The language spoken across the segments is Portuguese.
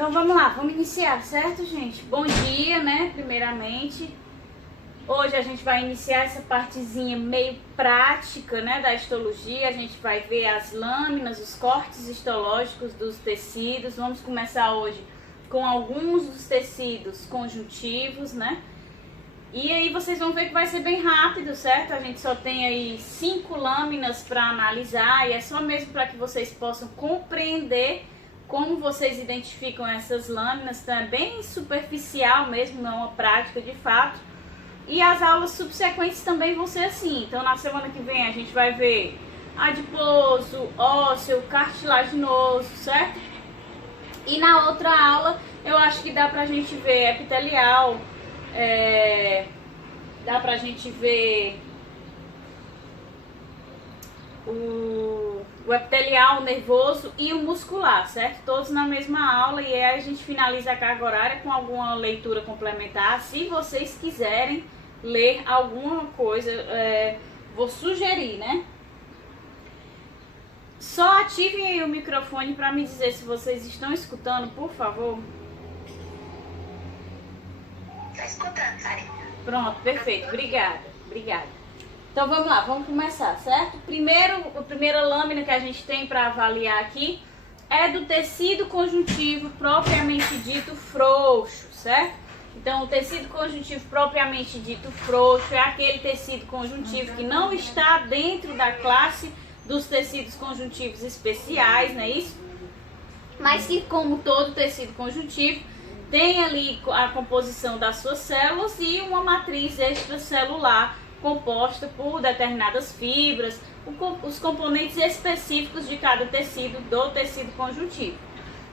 Então vamos lá, vamos iniciar, certo, gente? Bom dia, né? Primeiramente, hoje a gente vai iniciar essa partezinha meio prática, né, da histologia. A gente vai ver as lâminas, os cortes histológicos dos tecidos. Vamos começar hoje com alguns dos tecidos conjuntivos, né? E aí vocês vão ver que vai ser bem rápido, certo? A gente só tem aí 5 lâminas para analisar e é só mesmo para que vocês possam compreender como vocês identificam essas lâminas. Então é bem superficial mesmo, não é uma prática de fato. E as aulas subsequentes também vão ser assim. Então na semana que vem a gente vai ver adiposo, ósseo, cartilaginoso, certo? E na outra aula eu acho que dá pra gente ver epitelial, dá pra gente ver o epitelial, o nervoso e o muscular, certo? Todos na mesma aula, e aí a gente finaliza a carga horária com alguma leitura complementar. Se vocês quiserem ler alguma coisa, vou sugerir, né? Só ativem aí o microfone para me dizer se vocês estão escutando, por favor. Tá escutando, Sarinha. Pronto, perfeito. Obrigada. Então vamos lá, vamos começar, certo? A primeira lâmina que a gente tem para avaliar aqui é do tecido conjuntivo propriamente dito frouxo, certo? Então o tecido conjuntivo propriamente dito frouxo é aquele tecido conjuntivo que não está dentro da classe dos tecidos conjuntivos especiais, não é isso? Mas que, como todo tecido conjuntivo, tem ali a composição das suas células e uma matriz extracelular composta por determinadas fibras, os componentes específicos de cada tecido do tecido conjuntivo.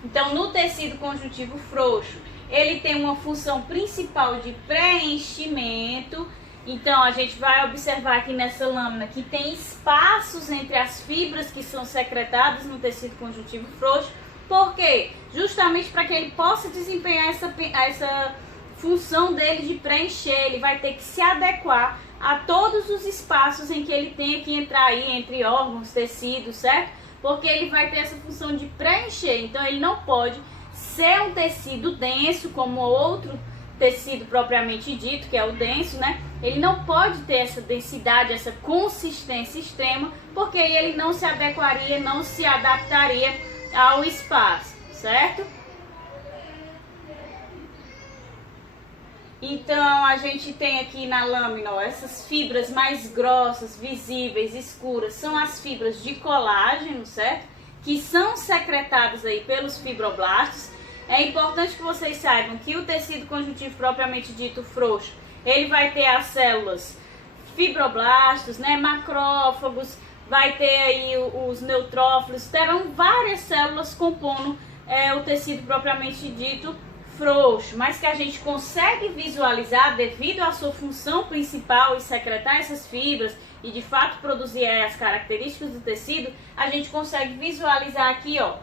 Então, no tecido conjuntivo frouxo, ele tem uma função principal de preenchimento. Então, a gente vai observar aqui nessa lâmina que tem espaços entre as fibras que são secretadas no tecido conjuntivo frouxo. Por quê? Justamente para que ele possa desempenhar essa função dele de preencher. Ele vai ter que se adequar a todos os espaços em que ele tem que entrar aí entre órgãos, tecidos, certo? Porque ele vai ter essa função de preencher. Então ele não pode ser um tecido denso como outro tecido propriamente dito, que é o denso, né? Ele não pode ter essa densidade, essa consistência extrema, porque ele não se adequaria, não se adaptaria ao espaço, certo? Então a gente tem aqui na lâmina, ó, essas fibras mais grossas, visíveis, escuras, são as fibras de colágeno, certo? Que são secretadas aí pelos fibroblastos. É importante que vocês saibam que o tecido conjuntivo propriamente dito frouxo, ele vai ter as células fibroblastos, né, macrófagos, vai ter aí os neutrófilos, terão várias células compondo o tecido propriamente dito frouxo, mas que a gente consegue visualizar devido à sua função principal em secretar essas fibras e de fato produzir as características do tecido. A gente consegue visualizar aqui, ó,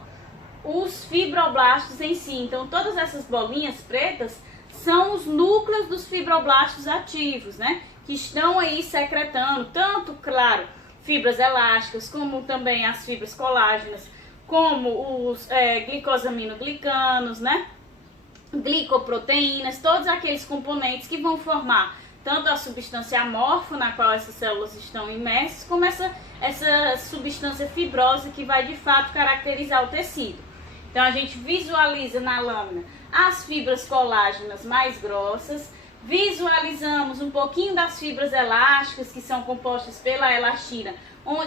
os fibroblastos em si. Então todas essas bolinhas pretas são os núcleos dos fibroblastos ativos, né, que estão aí secretando tanto, claro, fibras elásticas, como também as fibras colágenas, como os glicosaminoglicanos, né, glicoproteínas, todos aqueles componentes que vão formar tanto a substância amorfa na qual essas células estão imersas, como essa substância fibrosa que vai de fato caracterizar o tecido. Então a gente visualiza na lâmina as fibras colágenas mais grossas, visualizamos um pouquinho das fibras elásticas que são compostas pela elastina,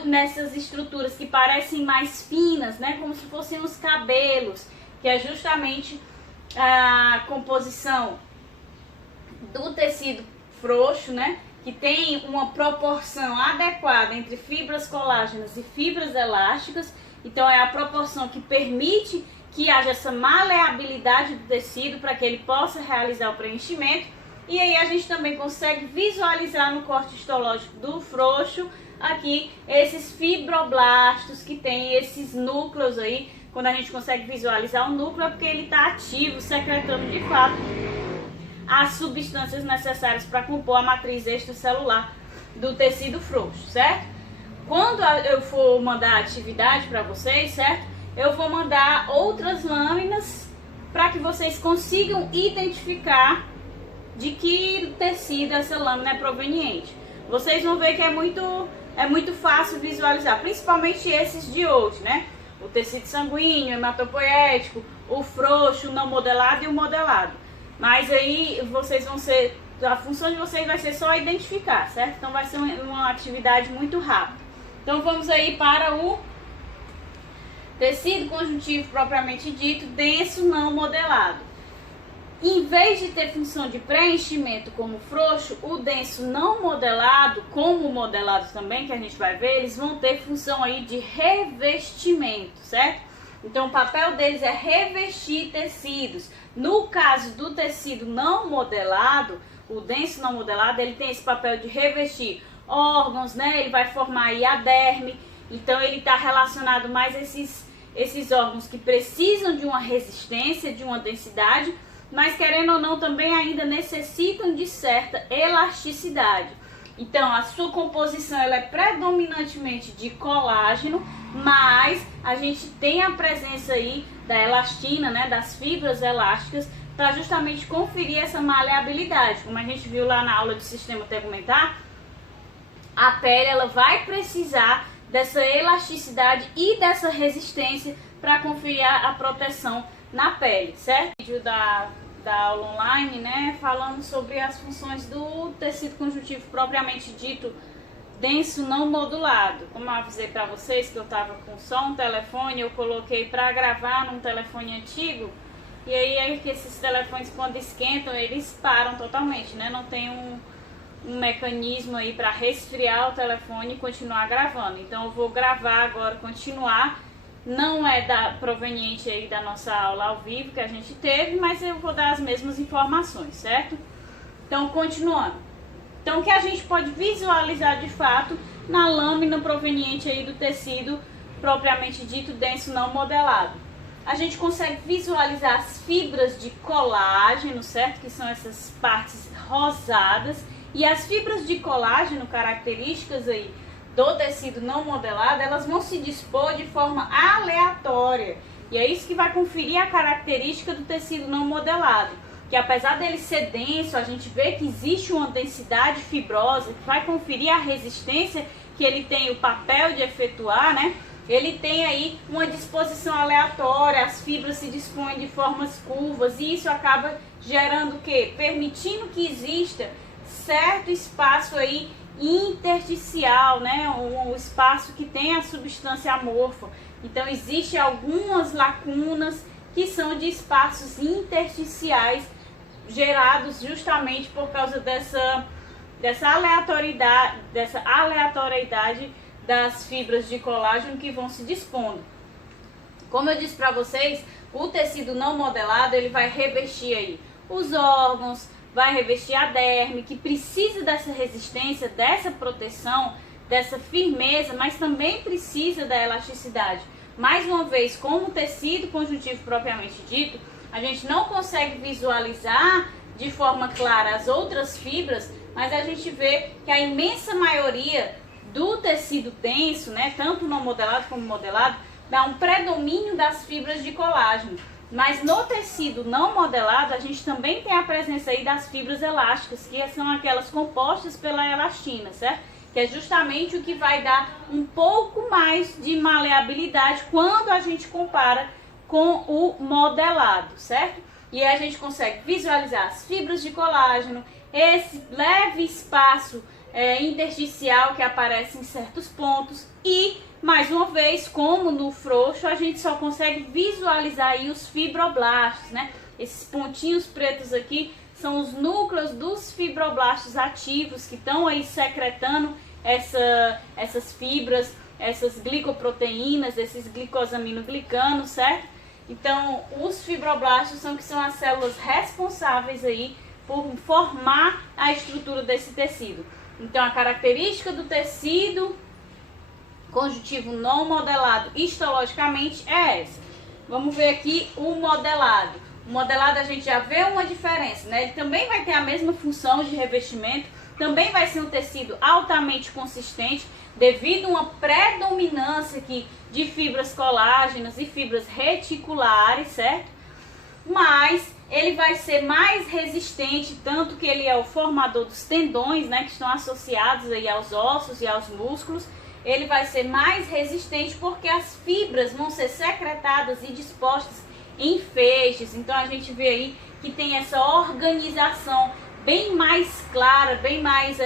nessas estruturas que parecem mais finas, né, como se fossem os cabelos, que é justamente a composição do tecido frouxo, né, que tem uma proporção adequada entre fibras colágenas e fibras elásticas. Então é a proporção que permite que haja essa maleabilidade do tecido para que ele possa realizar o preenchimento. E aí a gente também consegue visualizar no corte histológico do frouxo aqui esses fibroblastos que tem esses núcleos aí. Quando a gente consegue visualizar o núcleo é porque ele está ativo, secretando de fato as substâncias necessárias para compor a matriz extracelular do tecido frouxo, certo? Quando eu for mandar atividade para vocês, certo? Eu vou mandar outras lâminas para para que vocês consigam identificar de que tecido essa lâmina é proveniente. Vocês vão ver que é muito fácil visualizar, principalmente esses de hoje, né? O tecido sanguíneo, hematopoético, o frouxo, o não modelado e o modelado. Mas aí vocês vão ser, a função de vocês vai ser só identificar, certo? Então vai ser uma atividade muito rápida. Então vamos aí para o tecido conjuntivo propriamente dito, denso não modelado. Em vez de ter função de preenchimento como frouxo, o denso não modelado, como o modelado também, que a gente vai ver, eles vão ter função aí de revestimento, certo? Então o papel deles é revestir tecidos. No caso do tecido não modelado, o denso não modelado, ele tem esse papel de revestir órgãos, né? Ele vai formar aí a derme, então ele está relacionado mais a esses órgãos que precisam de uma resistência, de uma densidade, mas querendo ou não também ainda necessitam de certa elasticidade. Então a sua composição ela é predominantemente de colágeno, mas a gente tem a presença aí da elastina, né, das fibras elásticas, para justamente conferir essa maleabilidade. Como a gente viu lá na aula de sistema tegumentar, a pele ela vai precisar dessa elasticidade e dessa resistência para conferir a proteção na pele, certo? Vídeo da aula online, né, falando sobre as funções do tecido conjuntivo propriamente dito denso não modulado. Como eu avisei para vocês que eu estava com só um telefone, eu coloquei para gravar num telefone antigo, e aí é que esses telefones quando esquentam eles param totalmente, né? Não tem um mecanismo aí para resfriar o telefone e continuar gravando. Então eu vou gravar agora, continuar. Não é proveniente aí da nossa aula ao vivo que a gente teve, mas eu vou dar as mesmas informações, certo? Então, continuando. Então, o que a gente pode visualizar de fato na lâmina proveniente aí do tecido propriamente dito denso não modelado? A gente consegue visualizar as fibras de colágeno, certo? Que são essas partes rosadas. E as fibras de colágeno características aí do tecido não modelado, elas vão se dispor de forma aleatória. E é isso que vai conferir a característica do tecido não modelado. Que apesar dele ser denso, a gente vê que existe uma densidade fibrosa, que vai conferir a resistência que ele tem o papel de efetuar, né? Ele tem aí uma disposição aleatória, as fibras se dispõem de formas curvas, e isso acaba gerando o quê? Permitindo que exista certo espaço aí intersticial, né? Um espaço que tem a substância amorfa. Então existe algumas lacunas que são de espaços intersticiais gerados justamente por causa dessa aleatoriedade das fibras de colágeno que vão se dispondo. Como eu disse para vocês, o tecido não modelado ele vai revestir aí os órgãos, vai revestir a derme, que precisa dessa resistência, dessa proteção, dessa firmeza, mas também precisa da elasticidade. Mais uma vez, como o tecido conjuntivo propriamente dito, a gente não consegue visualizar de forma clara as outras fibras, mas a gente vê que a imensa maioria do tecido denso, né, tanto não modelado como modelado, dá um predomínio das fibras de colágeno. Mas no tecido não modelado, a gente também tem a presença aí das fibras elásticas, que são aquelas compostas pela elastina, certo? Que é justamente o que vai dar um pouco mais de maleabilidade quando a gente compara com o modelado, certo? E aí a gente consegue visualizar as fibras de colágeno, esse leve espaço intersticial que aparece em certos pontos e, mais uma vez, como no frouxo, a gente só consegue visualizar aí os fibroblastos, né? Esses pontinhos pretos aqui são os núcleos dos fibroblastos ativos que estão aí secretando essas fibras, essas glicoproteínas, esses glicosaminoglicanos, certo? Então, os fibroblastos são as células responsáveis aí por formar a estrutura desse tecido. Então, a característica do tecido conjuntivo não modelado histologicamente é essa. Vamos ver aqui o modelado. O modelado a gente já vê uma diferença, né? Ele também vai ter a mesma função de revestimento, também vai ser um tecido altamente consistente, devido a uma predominância aqui de fibras colágenas e fibras reticulares, certo? Mas ele vai ser mais resistente, tanto que ele é o formador dos tendões, né, que estão associados aí aos ossos e aos músculos. Ele vai ser mais resistente porque as fibras vão ser secretadas e dispostas em feixes. Então a gente vê aí que tem essa organização bem mais clara, bem mais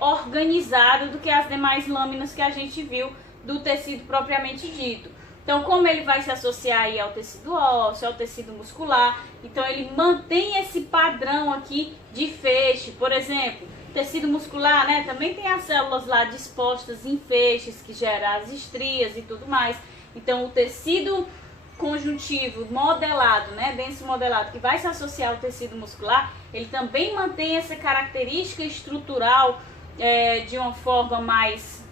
organizada do que as demais lâminas que a gente viu do tecido propriamente dito. Então, como ele vai se associar aí ao tecido ósseo, ao tecido muscular, então ele mantém esse padrão aqui de feixe. Por exemplo, tecido muscular, né, também tem as células lá dispostas em feixes, que geram as estrias e tudo mais. Então, o tecido conjuntivo modelado, né, denso modelado, que vai se associar ao tecido muscular, ele também mantém essa característica estrutural de uma forma mais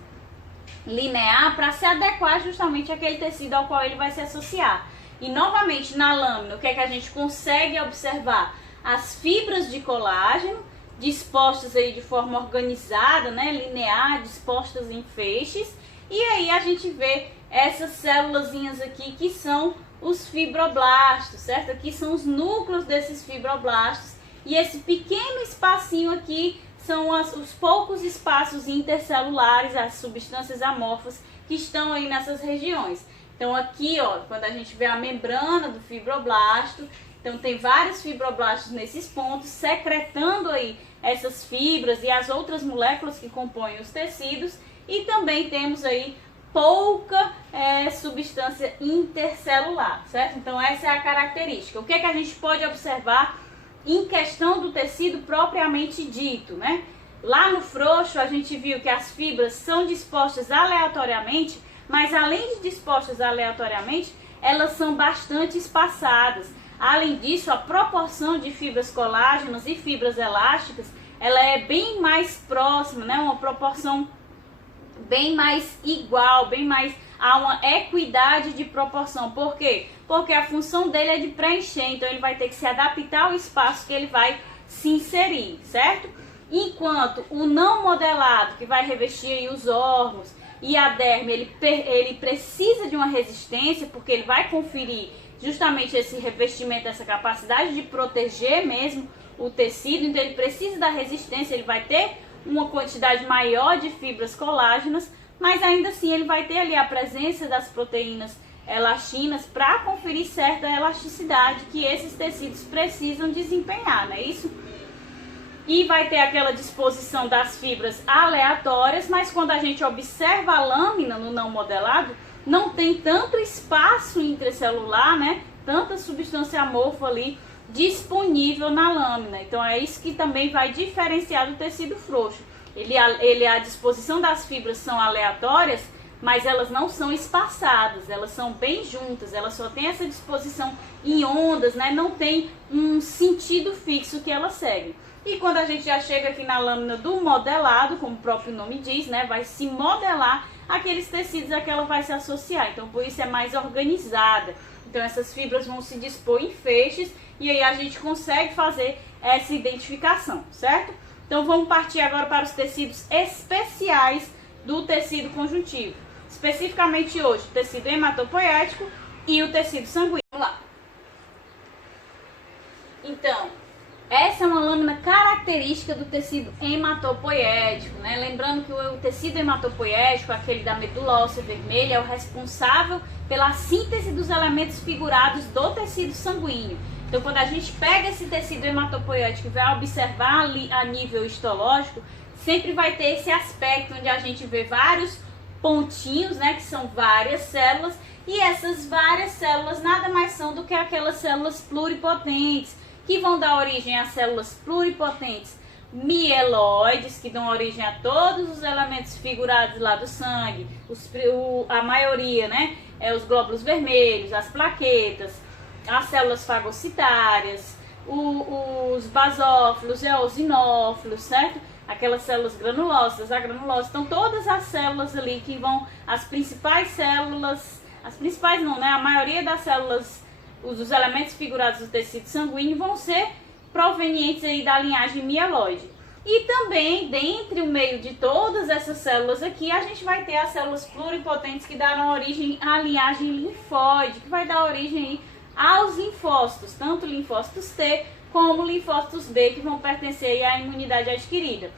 linear para se adequar justamente àquele tecido ao qual ele vai se associar. E novamente na lâmina, o que é que a gente consegue observar? As fibras de colágeno dispostas aí de forma organizada, né, linear, dispostas em feixes, e aí a gente vê essas célulazinhas aqui que são os fibroblastos, certo? Aqui são os núcleos desses fibroblastos, e esse pequeno espacinho aqui são os poucos espaços intercelulares, as substâncias amorfas que estão aí nessas regiões. Então aqui, ó, quando a gente vê a membrana do fibroblasto, então tem vários fibroblastos nesses pontos, secretando aí essas fibras e as outras moléculas que compõem os tecidos, e também temos aí pouca substância intercelular, certo? Então essa é a característica. O que é que a gente pode observar em questão do tecido propriamente dito, né? Lá no frouxo a gente viu que as fibras são dispostas aleatoriamente, mas além de dispostas aleatoriamente, elas são bastante espaçadas. Além disso, a proporção de fibras colágenas e fibras elásticas, ela é bem mais próxima, né? Uma proporção bem mais igual, bem mais, há uma equidade de proporção. Por quê? Porque a função dele é de preencher, então ele vai ter que se adaptar ao espaço que ele vai se inserir, certo? Enquanto o não modelado, que vai revestir aí os órgãos e a derme, ele precisa de uma resistência, porque ele vai conferir justamente esse revestimento, essa capacidade de proteger mesmo o tecido, então ele precisa da resistência, ele vai ter uma quantidade maior de fibras colágenas, mas ainda assim ele vai ter ali a presença das proteínas elastinas para conferir certa elasticidade que esses tecidos precisam desempenhar, não é isso? E vai ter aquela disposição das fibras aleatórias, mas quando a gente observa a lâmina no não modelado, não tem tanto espaço intracelular, né? Tanta substância amorfa ali disponível na lâmina. Então é isso que também vai diferenciar do tecido frouxo. A disposição das fibras são aleatórias, mas elas não são espaçadas, elas são bem juntas, elas só tem essa disposição em ondas, né? Não tem um sentido fixo que elas seguem. E quando a gente já chega aqui na lâmina do modelado, como o próprio nome diz, né? Vai se modelar aqueles tecidos a que ela vai se associar. Então por isso é mais organizada. Então essas fibras vão se dispor em feixes e aí a gente consegue fazer essa identificação, certo? Então vamos partir agora para os tecidos especiais do tecido conjuntivo. Especificamente hoje, o tecido hematopoético e o tecido sanguíneo. Vamos lá. Então, essa é uma lâmina característica do tecido hematopoético, né? Lembrando que o tecido hematopoético, aquele da medula óssea vermelha, é o responsável pela síntese dos elementos figurados do tecido sanguíneo. Então, quando a gente pega esse tecido hematopoético e vai observar ali a nível histológico, sempre vai ter esse aspecto onde a gente vê vários pontinhos, né, que são várias células, e essas várias células nada mais são do que aquelas células pluripotentes, que vão dar origem às células pluripotentes mieloides, que dão origem a todos os elementos figurados lá do sangue, a maioria, né, os glóbulos vermelhos, as plaquetas, as células fagocitárias, os basófilos, eosinófilos, certo? Aquelas células granulosas, agranulosas. Então todas as células ali que vão, as principais células, as principais não, né? A maioria das células, os elementos figurados do tecido sanguíneo vão ser provenientes aí da linhagem mieloide. E também, dentre o meio de todas essas células aqui, a gente vai ter as células pluripotentes que darão origem à linhagem linfóide, que vai dar origem aí aos linfócitos, tanto linfócitos T como linfócitos B, que vão pertencer à imunidade adquirida.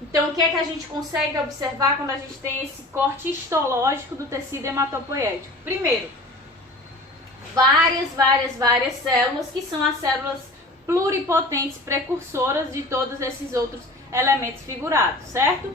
Então, o que é que a gente consegue observar quando a gente tem esse corte histológico do tecido hematopoético? Primeiro, várias células, que são as células pluripotentes precursoras de todos esses outros elementos figurados, certo?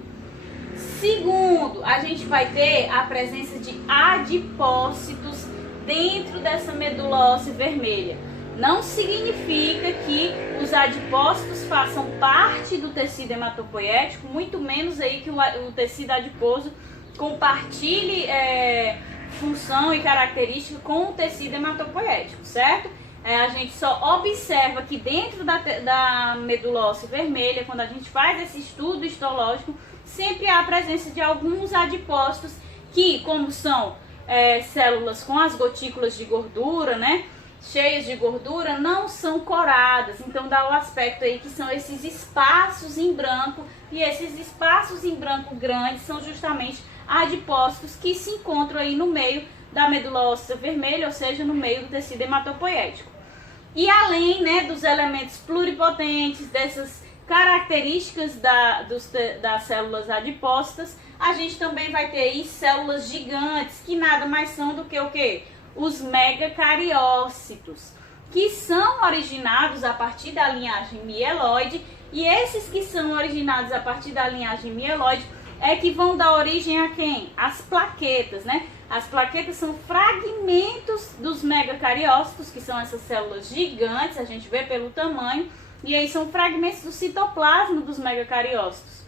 Segundo, a gente vai ter a presença de adipócitos dentro dessa medula óssea vermelha. Não significa que os adipócitos façam parte do tecido hematopoético, muito menos aí que o tecido adiposo compartilhe função e característica com o tecido hematopoético, certo? A gente só observa que dentro da medula óssea vermelha, quando a gente faz esse estudo histológico, sempre há a presença de alguns adipócitos que, como são células com as gotículas de gordura, né, cheias de gordura, não são coradas. Então dá o aspecto aí que são esses espaços em branco, e esses espaços em branco grandes são justamente adipócitos que se encontram aí no meio da medula óssea vermelha, ou seja, no meio do tecido hematopoético. E além, né, dos elementos pluripotentes, dessas características das células adipócitas, a gente também vai ter aí células gigantes, que nada mais são do que o quê? Os megacariócitos, que são originados a partir da linhagem mieloide, e esses que são originados a partir da linhagem mieloide é que vão dar origem a quem? As plaquetas, né? As plaquetas são fragmentos dos megacariócitos, que são essas células gigantes, a gente vê pelo tamanho, e aí são fragmentos do citoplasma dos megacariócitos.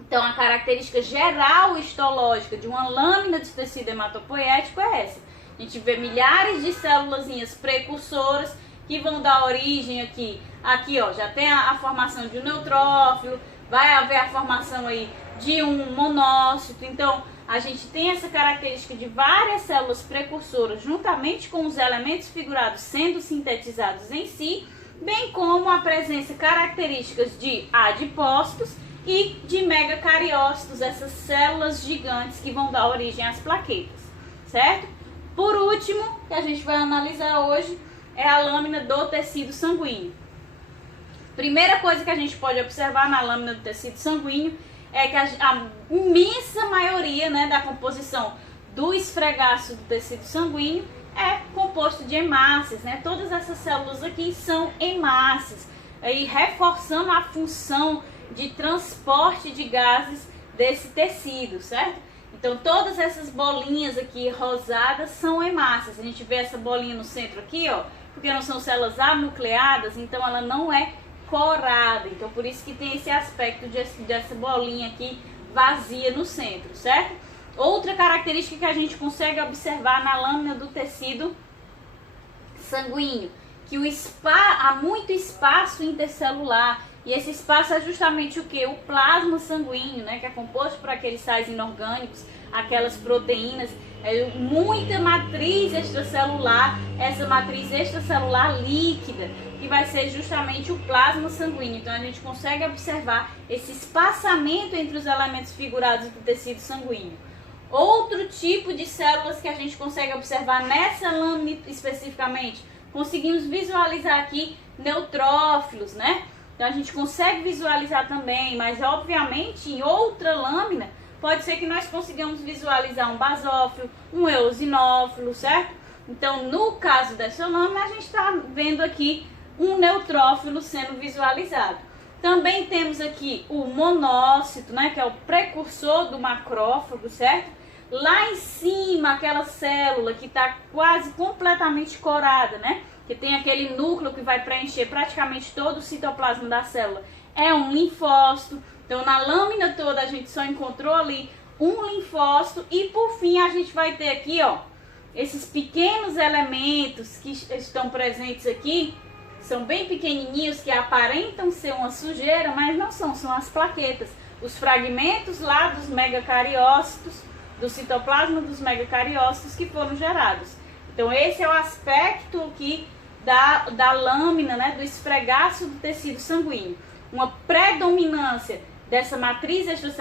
Então, a característica geral histológica de uma lâmina de tecido hematopoético é essa. A gente vê milhares de célulazinhas precursoras que vão dar origem aqui. Aqui, ó, já tem a formação de um neutrófilo, vai haver a formação aí de um monócito. Então, a gente tem essa característica de várias células precursoras, juntamente com os elementos figurados sendo sintetizados em si, bem como a presença características de adipócitos e de megacariócitos, essas células gigantes que vão dar origem às plaquetas, certo? Por último, que a gente vai analisar hoje, é a lâmina do tecido sanguíneo. Primeira coisa que a gente pode observar na lâmina do tecido sanguíneo é que a imensa maioria, né, da composição do esfregaço do tecido sanguíneo é composto de hemácias, né? Todas essas células aqui são hemácias, aí reforçando a função de transporte de gases desse tecido, certo? Então, todas essas bolinhas aqui rosadas são hemácias. A gente vê essa bolinha no centro aqui, ó, porque não são células anucleadas, então ela não é corada. Então, por isso que tem esse aspecto dessa bolinha aqui vazia no centro, certo? Outra característica que a gente consegue observar na lâmina do tecido sanguíneo, que há muito espaço intercelular. E esse espaço é justamente o que? O plasma sanguíneo, né? Que é composto por aqueles sais inorgânicos, aquelas proteínas, muita matriz extracelular, essa matriz extracelular líquida, que vai ser justamente o plasma sanguíneo. Então a gente consegue observar esse espaçamento entre os elementos figurados do tecido sanguíneo. Outro tipo de células que a gente consegue observar nessa lâmina especificamente, conseguimos visualizar aqui neutrófilos, né? Então a gente consegue visualizar também, mas obviamente em outra lâmina pode ser que nós consigamos visualizar um basófilo, um eosinófilo, certo? Então no caso dessa lâmina a gente está vendo aqui um neutrófilo sendo visualizado. Também temos aqui o monócito, né, que é o precursor do macrófago, certo? Lá em cima, aquela célula que está quase completamente corada, né? Que tem aquele núcleo que vai preencher praticamente todo o citoplasma da célula, é um linfócito. Então, na lâmina toda, a gente só encontrou ali um linfócito. E, por fim, a gente vai ter aqui, ó, esses pequenos elementos que estão presentes aqui, são bem pequenininhos, que aparentam ser uma sujeira, mas não são, são as plaquetas. Os fragmentos lá dos megacariócitos, do citoplasma dos megacariócitos que foram gerados. Então, esse é o aspecto aqui da lâmina, né, do esfregaço do tecido sanguíneo. Uma predominância dessa matriz extracelular